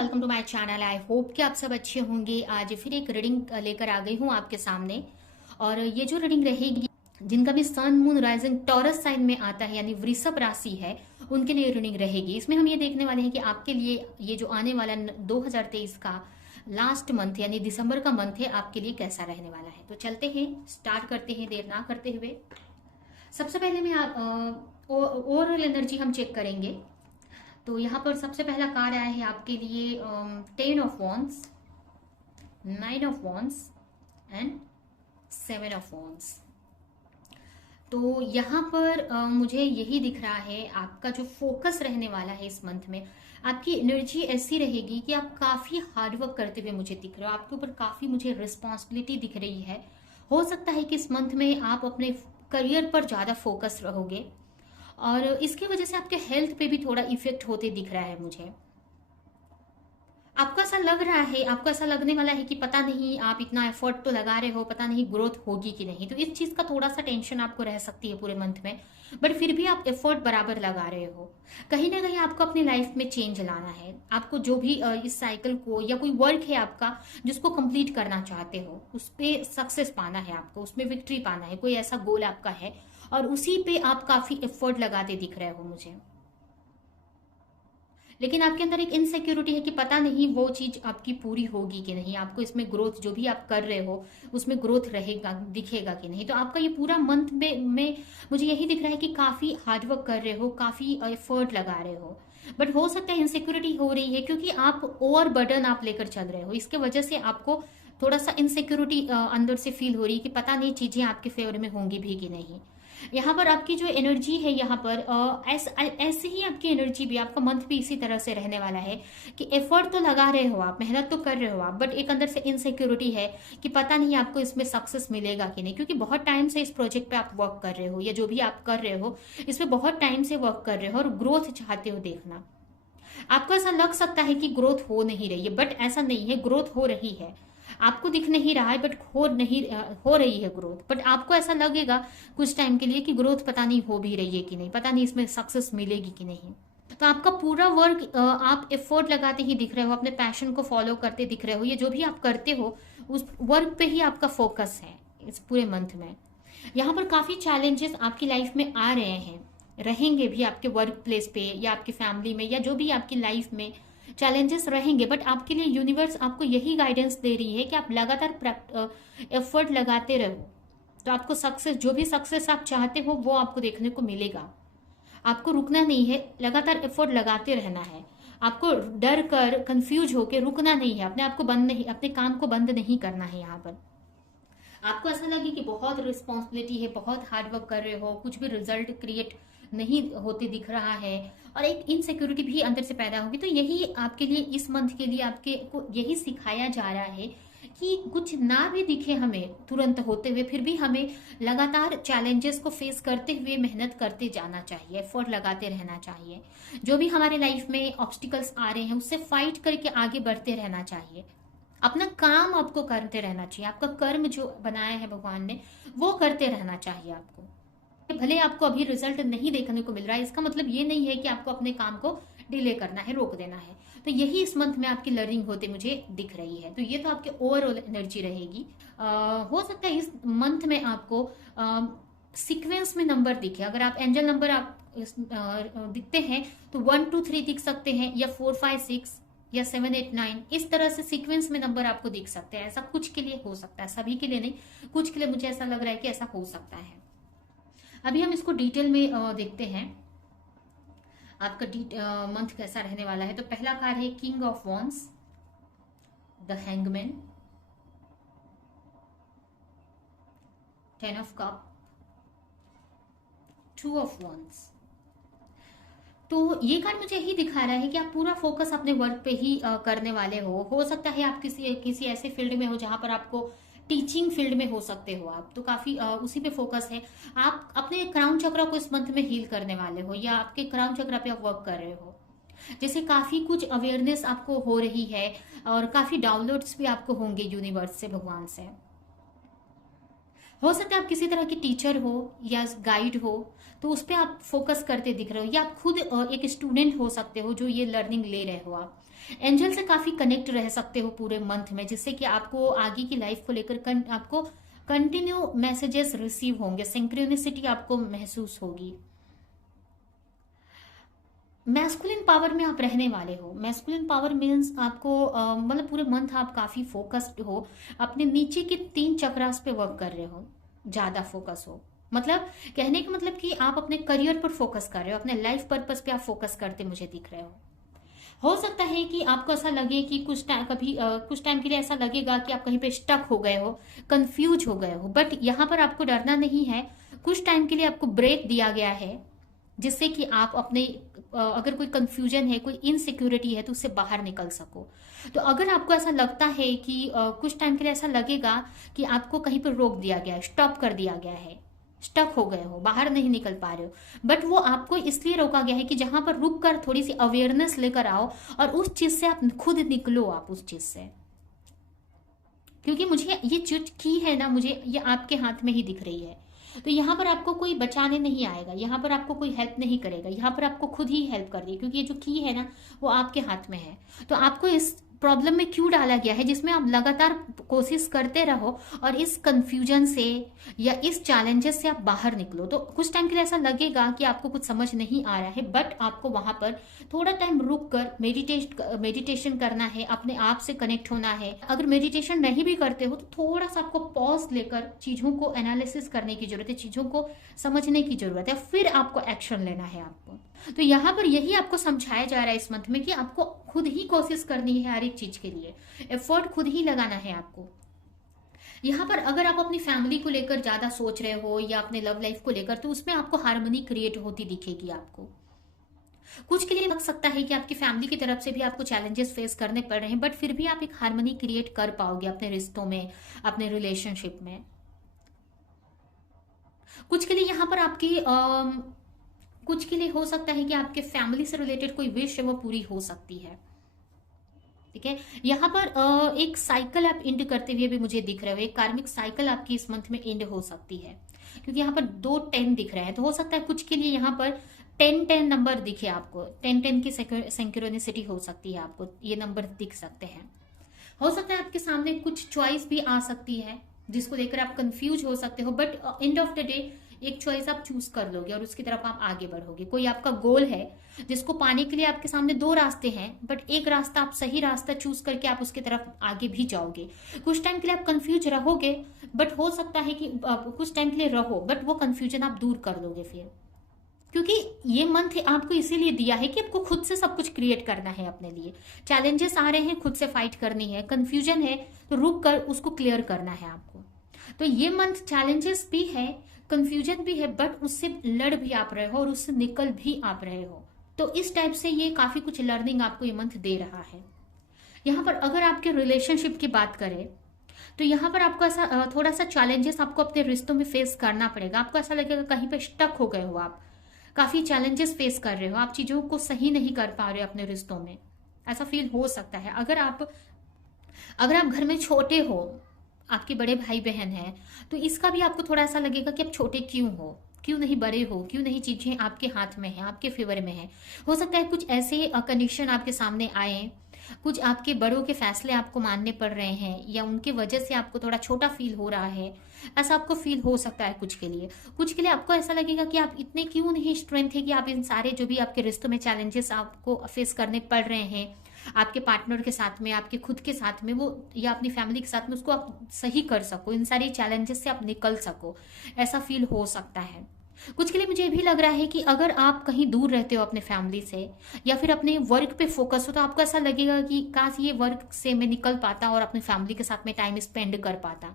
Welcome to my channel. I hope कि आप सब अच्छे होंगे। आज फिर एक रीडिंग लेकर आ गई हूँ आपके सामने। और ये जो रीडिंग रहेगी, जिनका भी sun moon rising Taurus sign में आता है यानी वृषभ राशि है, उनके लिए रीडिंग रहेगी। इसमें हम ये देखने वाले हैं कि आपके लिए ये जो आने वाला 2023 का लास्ट मंथ यानी दिसंबर का मंथ है, आपके लिए कैसा रहने वाला है। तो चलते हैं, स्टार्ट करते हैं देर ना करते हुए। सबसे पहले मैं ओवरऑल एनर्जी हम चेक करेंगे। तो यहाँ पर सबसे पहला कार्ड आया है आपके लिए 10 of wands, 9 of wands and 7 of wands. तो यहाँ पर मुझे यही दिख रहा है, आपका जो फोकस रहने वाला है इस मंथ में, आपकी एनर्जी ऐसी रहेगी कि आप काफी हार्डवर्क करते हुए मुझे दिख रहे हो। आपके ऊपर काफी मुझे रिस्पॉन्सिबिलिटी दिख रही है। हो सकता है कि इस मंथ में आप अपने करियर पर ज्यादा फोकस रहोगे और इसकी वजह से आपके हेल्थ पे भी थोड़ा इफेक्ट होते दिख रहा है मुझे। आपको ऐसा लग रहा है, आपको ऐसा लगने वाला है कि पता नहीं आप इतना एफर्ट तो लगा रहे हो, पता नहीं ग्रोथ होगी कि नहीं। तो इस चीज का थोड़ा सा टेंशन आपको रह सकती है पूरे मंथ में, बट फिर भी आप एफर्ट बराबर लगा रहे हो। कहीं ना कहीं आपको अपनी लाइफ में चेंज लाना है। आपको जो भी इस साइकिल को या कोई वर्क है आपका जिसको कंप्लीट करना चाहते हो, उस पर सक्सेस पाना है, आपको उसमें विक्ट्री पाना है, कोई ऐसा गोल आपका है और उसी पे आप काफी एफर्ट लगाते दिख रहे हो मुझे। लेकिन आपके अंदर एक इनसिक्योरिटी है कि पता नहीं वो चीज आपकी पूरी होगी कि नहीं, आपको इसमें ग्रोथ जो भी आप कर रहे हो उसमें ग्रोथ रहेगा, दिखेगा कि नहीं। तो आपका ये पूरा मंथ में मुझे यही दिख रहा है कि काफी हार्डवर्क कर रहे हो, काफी एफर्ट लगा रहे हो, बट हो सकता है इनसिक्योरिटी हो रही है क्योंकि आप ओवर बर्डन आप लेकर चल रहे हो। इसके वजह से आपको थोड़ा सा इनसिक्योरिटी अंदर से फील हो रही है कि पता नहीं चीजें आपके फेवर में होंगी भी कि नहीं। यहाँ पर आपकी जो एनर्जी है, यहाँ पर ऐसे ही आपकी एनर्जी भी, आपका मंथ भी इसी तरह से रहने वाला है कि एफर्ट तो लगा रहे हो आप, मेहनत तो कर रहे हो आप, बट एक अंदर से इनसिक्योरिटी है कि पता नहीं आपको इसमें सक्सेस मिलेगा कि नहीं। क्योंकि बहुत टाइम से इस प्रोजेक्ट पे आप वर्क कर रहे हो या जो भी आप कर रहे हो इसमें बहुत टाइम से वर्क कर रहे हो और ग्रोथ चाहते हो देखना। आपको ऐसा लग सकता है कि ग्रोथ हो नहीं रही है, बट ऐसा नहीं है, ग्रोथ हो रही है। आपको दिख नहीं रहा है बट हो रही है ग्रोथ। बट आपको ऐसा लगेगा कुछ टाइम के लिए कि ग्रोथ पता नहीं हो भी रही है कि नहीं, पता नहीं इसमें सक्सेस मिलेगी कि नहीं। तो आपका पूरा वर्क आप एफर्ट लगाते ही दिख रहे हो, अपने पैशन को फॉलो करते दिख रहे हो। ये जो भी आप करते हो उस वर्क पे ही आपका फोकस है इस पूरे मंथ में। यहाँ पर काफी चैलेंजेस आपकी लाइफ में आ रहे हैं, रहेंगे भी आपके वर्क प्लेस पे या आपकी फैमिली में या जो भी आपकी लाइफ में चैलेंजेस रहेंगे। बट आपके लिए यूनिवर्स आपको यही गाइडेंस दे रही है कि आप लगातार एफर्ट लगाते रहो, तो आपको सक्सेस, जो भी सक्सेस आप चाहते हो वो आपको देखने को मिलेगा। आपको रुकना नहीं है, लगातार एफर्ट लगाते रहना है। आपको डर कर कंफ्यूज होकर रुकना नहीं है, अपने आप को बंद नहीं, अपने काम को बंद नहीं करना है। यहाँ पर आपको ऐसा लगे कि बहुत रिस्पॉन्सिबिलिटी है, बहुत हार्डवर्क कर रहे हो, कुछ भी रिजल्ट क्रिएट नहीं होते दिख रहा है और एक इनसिक्योरिटी भी अंदर से पैदा होगी। तो यही आपके लिए इस मंथ के लिए आपके को यही सिखाया जा रहा है कि कुछ ना भी दिखे हमें तुरंत होते हुए, फिर भी हमें लगातार चैलेंजेस को फेस करते हुए मेहनत करते जाना चाहिए, एफर्ट लगाते रहना चाहिए। जो भी हमारे लाइफ में ऑब्स्टिकल्स आ रहे हैं उससे फाइट करके आगे बढ़ते रहना चाहिए। अपना काम आपको करते रहना चाहिए, आपका कर्म जो बनाया है भगवान ने वो करते रहना चाहिए आपको। भले आपको अभी रिजल्ट नहीं देखने को मिल रहा है, इसका मतलब ये नहीं है कि आपको अपने काम को डिले करना है, रोक देना है। तो यही इस मंथ में आपकी लर्निंग होते मुझे दिख रही है। तो ये तो आपके ओवरऑल एनर्जी रहेगी। हो सकता है इस मंथ में आपको सीक्वेंस में नंबर दिखे। अगर आप एंजल नंबर आप दिखते हैं तो 1 2 3 दिख सकते हैं, या 4 5 6 या 7 8 9, इस तरह से सीक्वेंस में नंबर आपको दिख सकते हैं। ऐसा कुछ के लिए हो सकता है, सभी के लिए नहीं, कुछ के लिए मुझे ऐसा लग रहा है कि ऐसा हो सकता है। अभी हम इसको डिटेल में देखते हैं आपका मंथ कैसा रहने वाला है। तो पहला कार्ड है king of wands, the hangman, 10 of cup, 2 of wands. तो ये कार्ड मुझे यही दिखा रहा है कि आप पूरा फोकस अपने वर्क पे ही करने वाले हो सकता है आप किसी ऐसे फील्ड में हो जहां पर आपको टीचिंग फील्ड में हो सकते हो आप, तो काफी उसी पे फोकस है। आप अपने क्राउन चक्र को इस मंथ में हील करने वाले हो या आपके क्राउन चक्र पे आप वर्क कर रहे हो। जैसे काफी कुछ अवेयरनेस आपको हो रही है और काफी डाउनलोड्स भी आपको होंगे यूनिवर्स से, भगवान से। हो सकता है आप किसी तरह की टीचर हो या गाइड हो, तो उस पर आप फोकस करते दिख रहे हो, या आप खुद एक स्टूडेंट हो सकते हो जो ये लर्निंग ले रहे हो आप। एंजल से काफी कनेक्ट रह सकते हो पूरे मंथ में, जिससे कि आपको आगे की लाइफ को लेकर आपको कंटिन्यू मैसेजेस रिसीव होंगे, सिंक्रोनिसिटी आपको महसूस होगी। मैस्कुलिन पावर में आप रहने वाले हो। मैस्कुलिन पावर मीन्स आपको मतलब पूरे मंथ आप काफी फोकस्ड हो, अपने नीचे के 3 चक्रास पे वर्क कर रहे हो, ज्यादा फोकस हो। मतलब कहने का मतलब कि आप अपने करियर पर फोकस कर रहे हो, अपने लाइफ पर्पस पे आप फोकस करते मुझे दिख रहे हो सकता है कि आपको ऐसा लगे कि कुछ टाइम के लिए ऐसा लगेगा कि आप कहीं पे स्टक हो गए हो, कंफ्यूज हो गए हो, बट यहाँ पर आपको डरना नहीं है। कुछ टाइम के लिए आपको ब्रेक दिया गया है, जिससे कि आप अपने अगर कोई कंफ्यूजन है, कोई इनसिक्योरिटी है, तो उससे बाहर निकल सको। तो अगर आपको ऐसा लगता है कि कुछ टाइम के लिए ऐसा लगेगा कि आपको कहीं पर रोक दिया गया है, स्टॉप कर दिया गया है, स्टक हो गए हो, बाहर नहीं निकल पा रहे हो, बट वो आपको इसलिए रोका गया है कि जहां पर रुक कर थोड़ी सी अवेयरनेस लेकर आओ और उस चीज से आप खुद निकलो, आप उस चीज से। क्योंकि मुझे ये चीज की है ना, मुझे ये आपके हाथ में ही दिख रही है। तो यहाँ पर आपको कोई बचाने नहीं आएगा, यहाँ पर आपको कोई हेल्प नहीं करेगा, यहाँ पर आपको खुद ही हेल्प कर दी, क्योंकि ये जो की है ना वो आपके हाथ में है। तो आपको इस प्रॉब्लम में क्यों डाला गया है, जिसमें आप लगातार कोशिश करते रहो और इस कंफ्यूजन से या इस चैलेंजेस से आप बाहर निकलो। तो कुछ टाइम के लिए ऐसा लगेगा कि आपको कुछ समझ नहीं आ रहा है, बट आपको वहां पर थोड़ा टाइम रुक कर मेडिटेशन करना है, अपने आप से कनेक्ट होना है। अगर मेडिटेशन नहीं भी करते हो तो थोड़ा सा आपको पॉज लेकर चीजों को एनालिसिस करने की जरूरत है, चीजों को समझने की जरूरत है, फिर आपको एक्शन लेना है आपको। तो यहाँ पर यही आपको समझाया जा रहा है इस मंथ में कि आपको खुद ही कोशिश करनी है, हर एक चीज के लिए एफर्ट खुद ही लगाना है आपको। यहाँ पर अगर आप अपनी फैमिली को लेकर ज्यादा सोच रहे हो या अपने लव लाइफ को लेकर, तो उसमें आपको हार्मनी क्रिएट होती दिखेगी आपको। कुछ के लिए लग सकता है कि आपकी फैमिली की तरफ से भी आपको चैलेंजेस फेस करने पड़ रहे हैं, बट फिर भी आप एक हार्मनी क्रिएट कर पाओगे अपने रिश्तों में, अपने रिलेशनशिप में। कुछ के लिए यहाँ पर कुछ के लिए हो सकता है कि आपके फैमिली से रिलेटेड कोई विश है वो पूरी हो सकती है। ठीक है, यहाँ पर एक साइकिल आप एंड करते हुए भी मुझे दिख रहे हो, एक कार्मिक साइकिल आपकी इस मंथ में एंड हो सकती है, क्योंकि यहाँ पर 2 10 दिख रहे हैं। तो हो सकता है कुछ के लिए यहाँ पर 10-10 नंबर दिखे आपको, 10-10 की सिंक्रोनिसिटी हो सकती है, आपको ये नंबर दिख सकते हैं। हो सकता है आपके सामने कुछ चॉइस भी आ सकती है जिसको लेकर आप कंफ्यूज हो सकते हो, but end of the day एक चॉइस आप चूज कर लोगे और उसकी तरफ आप आगे बढ़ोगे। कोई आपका गोल है जिसको पाने के लिए आपके सामने 2 रास्ते हैं, बट एक रास्ता आप सही रास्ता चूज करके आप उसकी तरफ आगे भी जाओगे। कुछ टाइम के लिए आप कंफ्यूज रहोगे, बट हो सकता है कि कुछ टाइम के लिए रहो, बट वो कंफ्यूजन आप दूर कर लोगे फिर, क्योंकि ये मंथ आपको इसीलिए दिया है कि आपको खुद से सब कुछ क्रिएट करना है अपने लिए। चैलेंजेस आ रहे हैं, खुद से फाइट करनी है, कंफ्यूजन है तो रुक कर उसको क्लियर करना है आपको। तो ये मंथ चैलेंजेस भी है, कंफ्यूजन भी है, बट उससे लड़ भी आप रहे हो और उससे निकल भी आप रहे हो। तो इस टाइप से ये काफी कुछ लर्निंग आपको ये मंथ दे रहा है। यहाँ पर अगर आपके रिलेशनशिप की बात करें तो यहाँ पर आपको ऐसा थोड़ा सा चैलेंजेस आपको अपने रिश्तों में फेस करना पड़ेगा। आपको ऐसा लगेगा कहीं पे स्टक हो गए हो, आप काफी चैलेंजेस फेस कर रहे हो, आप चीजों को सही नहीं कर पा रहे हो अपने रिश्तों में, ऐसा फील हो सकता है। अगर आप घर में छोटे हो, आपके बड़े भाई बहन हैं, तो इसका भी आपको थोड़ा ऐसा लगेगा कि आप छोटे क्यों हो, क्यों नहीं बड़े हो, क्यों नहीं चीजें आपके हाथ में है, आपके फेवर में है। हो सकता है कुछ ऐसे कंडीशन आपके सामने आए, कुछ आपके बड़ों के फैसले आपको मानने पड़ रहे हैं, या उनकी वजह से आपको थोड़ा छोटा फील हो रहा है, ऐसा आपको फील हो सकता है। कुछ के लिए आपको ऐसा लगेगा कि आप इतने क्यों नहीं स्ट्रेंथ है कि आप इन सारे जो भी आपके रिश्तों में चैलेंजेस आपको फेस करने पड़ रहे हैं, आपके पार्टनर के साथ में, आपके खुद के साथ में, वो या अपनी फैमिली के साथ में, उसको आप सही कर सको, इन सारी चैलेंजेस से आप निकल सको, ऐसा फील हो सकता है। कुछ के लिए मुझे भी लग रहा है कि अगर आप कहीं दूर रहते हो अपने फैमिली से या फिर अपने वर्क पे फोकस हो, तो आपको ऐसा लगेगा कि काश ये वर्क से मैं निकल पाता और अपनी फैमिली के साथ में टाइम स्पेंड कर पाता।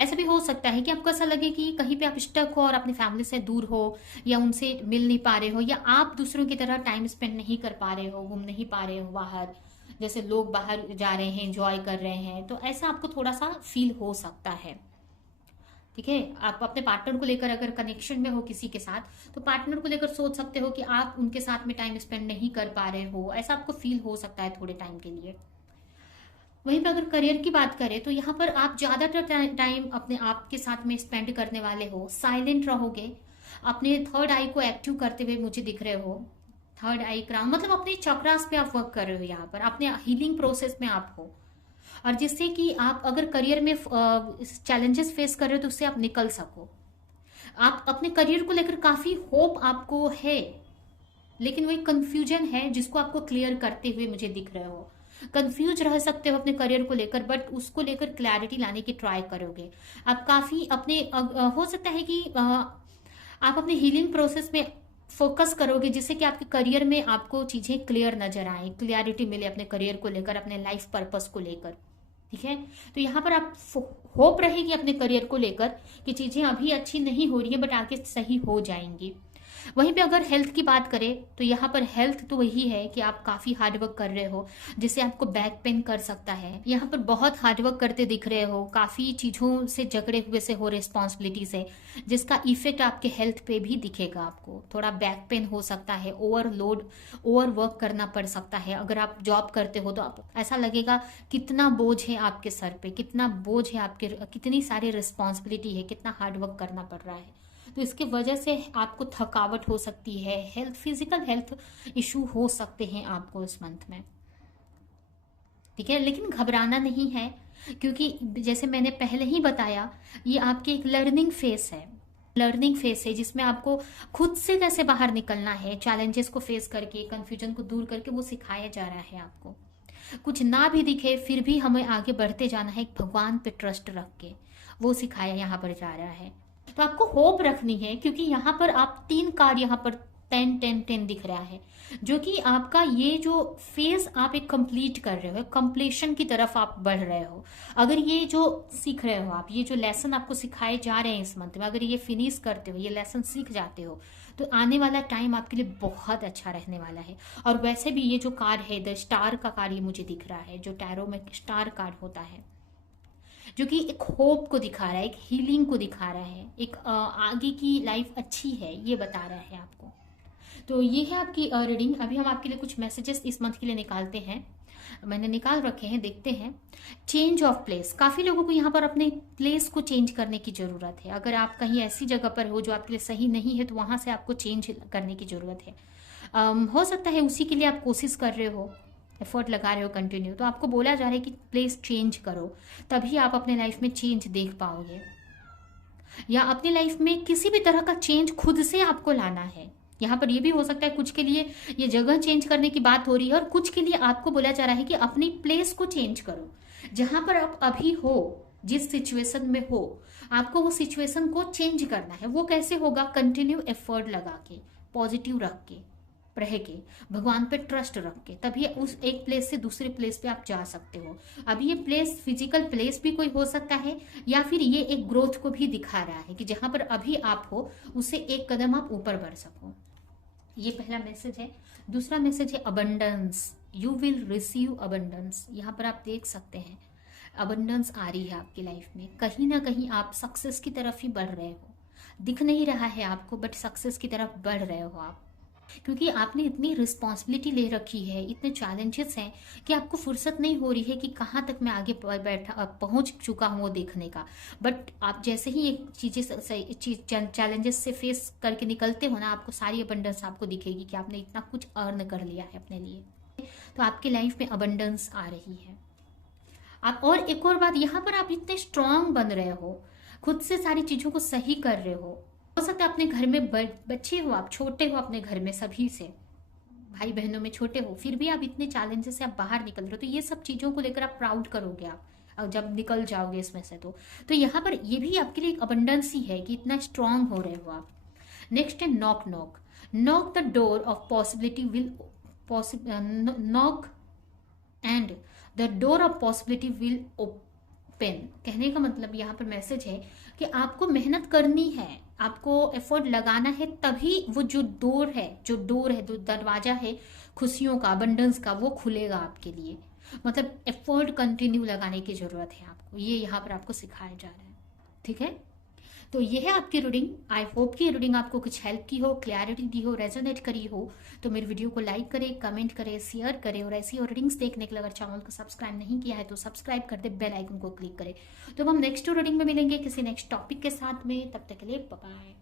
ऐसा भी हो सकता है कि आपको ऐसा लगे कि कहीं पे आप स्टक हो और अपनी फैमिली से दूर हो, या उनसे मिल नहीं पा रहे हो, या आप दूसरों की तरह टाइम स्पेंड नहीं कर पा रहे हो, घूम नहीं पा रहे हो बाहर, जैसे लोग बाहर जा रहे हैं, एंजॉय कर रहे हैं। तो ऐसा आपको थोड़ा सा फील हो सकता है। ठीक है, आप अपने पार्टनर को लेकर अगर कनेक्शन में हो किसी के साथ, तो पार्टनर को लेकर सोच सकते हो कि आप उनके साथ में टाइम स्पेंड नहीं कर पा रहे हो, ऐसा आपको फील हो सकता है थोड़े टाइम के लिए। वहीं पर अगर करियर की बात करें तो यहाँ पर आप ज्यादातर टाइम अपने आप के साथ में स्पेंड करने वाले हो, साइलेंट रहोगे, अपने थर्ड आई को एक्टिव करते हुए मुझे दिख रहे हो। थर्ड आई क्राउन, मतलब अपने चक्रास पे आप वर्क कर रहे हो, यहाँ पर अपने हीलिंग प्रोसेस में आप हो, और जिससे कि आप अगर करियर में चैलेंजेस फेस कर रहे हो तो उससे आप निकल सको। आप अपने करियर को लेकर काफी होप आपको है, लेकिन वो एक कंफ्यूजन है जिसको आपको क्लियर करते हुए मुझे दिख रहे हो। कंफ्यूज रह सकते हो अपने करियर को लेकर, बट उसको लेकर क्लैरिटी लाने की ट्राई करोगे। आप काफी अपने हो सकता है कि आप अपने हीलिंग प्रोसेस में फोकस करोगे, जिससे कि आपके करियर में आपको चीजें क्लियर नजर आए, क्लियरिटी मिले अपने करियर को लेकर, अपने लाइफ पर्पस को लेकर। ठीक है, तो यहाँ पर आप होप रहेगी अपने करियर को लेकर कि चीजें अभी अच्छी नहीं हो रही है बट आगे सही हो जाएंगी। वहीं पे अगर हेल्थ की बात करें तो यहाँ पर हेल्थ तो वही है कि आप काफी हार्डवर्क कर रहे हो, जिससे आपको बैक पेन कर सकता है। यहाँ पर बहुत हार्डवर्क करते दिख रहे हो, काफी चीजों से जकड़े हुए से हो, रिस्पॉन्सिबिलिटी से, जिसका इफेक्ट आपके हेल्थ पे भी दिखेगा। आपको थोड़ा बैक पेन हो सकता है, ओवरलोड ओवर वर्क करना पड़ सकता है। अगर आप जॉब करते हो तो आप ऐसा लगेगा कितना बोझ है आपके सर पे, कितना बोझ है आपके, कितनी सारी रिस्पॉन्सिबिलिटी है, कितना हार्डवर्क करना पड़ रहा है। तो इसके वजह से आपको थकावट हो सकती है, हेल्थ फिजिकल हेल्थ इशू हो सकते हैं आपको इस मंथ में। ठीक है, लेकिन घबराना नहीं है, क्योंकि जैसे मैंने पहले ही बताया, ये आपकी एक लर्निंग फेस है। लर्निंग फेस है जिसमें आपको खुद से कैसे बाहर निकलना है, चैलेंजेस को फेस करके, कंफ्यूजन को दूर करके, वो सिखाया जा रहा है आपको। कुछ ना भी दिखे फिर भी हमें आगे बढ़ते जाना है, एक भगवान पे ट्रस्ट रख के, वो सिखाया यहाँ पर जा रहा है। तो आपको होप रखनी है, क्योंकि यहाँ पर आप 3 कार्ड यहाँ पर 10 10 10 दिख रहा है, जो कि आपका ये जो फेज आप एक कंप्लीट कर रहे हो, कंप्लीशन की तरफ आप बढ़ रहे हो। अगर ये जो सीख रहे हो आप, ये जो लेसन आपको सिखाए जा रहे हैं इस मंथ में, अगर ये फिनिश करते हो, ये लेसन सीख जाते हो, तो आने वाला टाइम आपके लिए बहुत अच्छा रहने वाला है। और वैसे भी ये जो कार्ड है, द स्टार का कार्ड ये मुझे दिख रहा है, जो टैरो में स्टार कार्ड होता है, जो कि एक होप को दिखा रहा है, एक हीलिंग को दिखा रहा है, एक आगे की लाइफ अच्छी है ये बता रहा है आपको। तो ये है आपकी रीडिंग। अभी हम आपके लिए कुछ मैसेजेस इस मंथ के लिए निकालते हैं, मैंने निकाल रखे हैं, देखते हैं। चेंज ऑफ प्लेस, काफी लोगों को यहाँ पर अपने प्लेस को चेंज करने की जरूरत है। अगर आप कहीं ऐसी जगह पर हो जो आपके लिए सही नहीं है, तो वहां से आपको चेंज करने की जरूरत है। हो सकता है उसी के लिए आप कोशिश कर रहे हो, एफर्ट लगा रहे हो कंटिन्यू, तो आपको बोला जा रहा है कि प्लेस चेंज करो, तभी आप अपने लाइफ में चेंज देख पाओगे। या अपनी लाइफ में किसी भी तरह का चेंज खुद से आपको लाना है। यहाँ पर ये भी हो सकता है कुछ के लिए ये जगह चेंज करने की बात हो रही है, और कुछ के लिए आपको बोला जा रहा है कि अपनी प्लेस को चेंज करो। जहां पर आप अभी हो, जिस सिचुएशन में हो, आपको वो सिचुएशन को चेंज करना है। वो कैसे होगा? कंटिन्यू एफर्ट लगा के, पॉजिटिव रख के, रह के, भगवान पे ट्रस्ट रख के, तभी उस एक प्लेस से दूसरे प्लेस पे आप जा सकते हो। अभी ये प्लेस फिजिकल प्लेस भी कोई हो सकता है, या फिर ये एक ग्रोथ को भी दिखा रहा है कि जहां पर अभी आप हो उससे एक कदम आप ऊपर बढ़ सको। ये पहला मैसेज है। दूसरा मैसेज है abundance, you will receive abundance. यहाँ पर आप देख सकते हैं अबंडेंस आ रही है आपकी लाइफ में। कहीं ना कहीं आप सक्सेस की तरफ ही बढ़ रहे हो, दिख नहीं रहा है आपको, बट सक्सेस की तरफ बढ़ रहे हो आप, क्योंकि आपने इतनी रिस्पॉन्सिबिलिटी ले रखी है, इतने चैलेंजेस हैं कि आपको फुर्सत नहीं हो रही है कि कहाँ तक मैं आगे बैठा पहुँच चुका हूँ वो देखने का। बट आप जैसे ही एक चीज़ें चैलेंजेस से फेस करके निकलते हो ना, आपको सारी अबंडेंस आपको दिखेगी कि आपने इतना कुछ अर्न कर लिया है अपने लिए। तो आपके लाइफ में अबंडेंस आ रही है आप। और एक और बात, यहाँ पर आप इतने स्ट्रांग बन रहे हो, खुद से सारी चीज़ों को सही कर रहे हो सकता है अपने घर में बच्चे हो, आप छोटे हो अपने घर में, सभी से भाई बहनों में छोटे हो, फिर भी आप इतने चैलेंजेस से आप बाहर निकल रहे हो। तो ये सब चीज़ों को लेकर आप प्राउड करोगे आप जब निकल जाओगे इसमें से। तो यहाँ पर ये भी आपके लिए एक अबंडेंस ही है कि इतना स्ट्रांग हो रहे हो आप। नेक्स्ट है knock knock, knock the door of possibility will knock and the door of possibility will open. कहने का मतलब यहाँ पर मैसेज है कि आपको मेहनत करनी है, आपको एफर्ट लगाना है, तभी वो जो डोर है, जो दरवाजा है खुशियों का, अबंडेंस का, वो खुलेगा आपके लिए। मतलब एफर्ट कंटिन्यू लगाने की जरूरत है आपको, ये यहाँ पर आपको सिखाया जा रहा है। ठीक है, तो ये है आपकी रीडिंग। आई होप कि रीडिंग आपको कुछ हेल्प की हो, क्लैरिटी दी हो, रेजोनेट करी हो। तो मेरे वीडियो को लाइक करें, कमेंट करें, शेयर करें, और ऐसी और रीडिंग्स देखने के लिए अगर चैनल को सब्सक्राइब नहीं किया है तो सब्सक्राइब कर दे, बेल आइकन को क्लिक करें। तो हम नेक्स्ट रीडिंग में मिलेंगे किसी नेक्स्ट टॉपिक के साथ में, तब तक के लिए बाय बाय।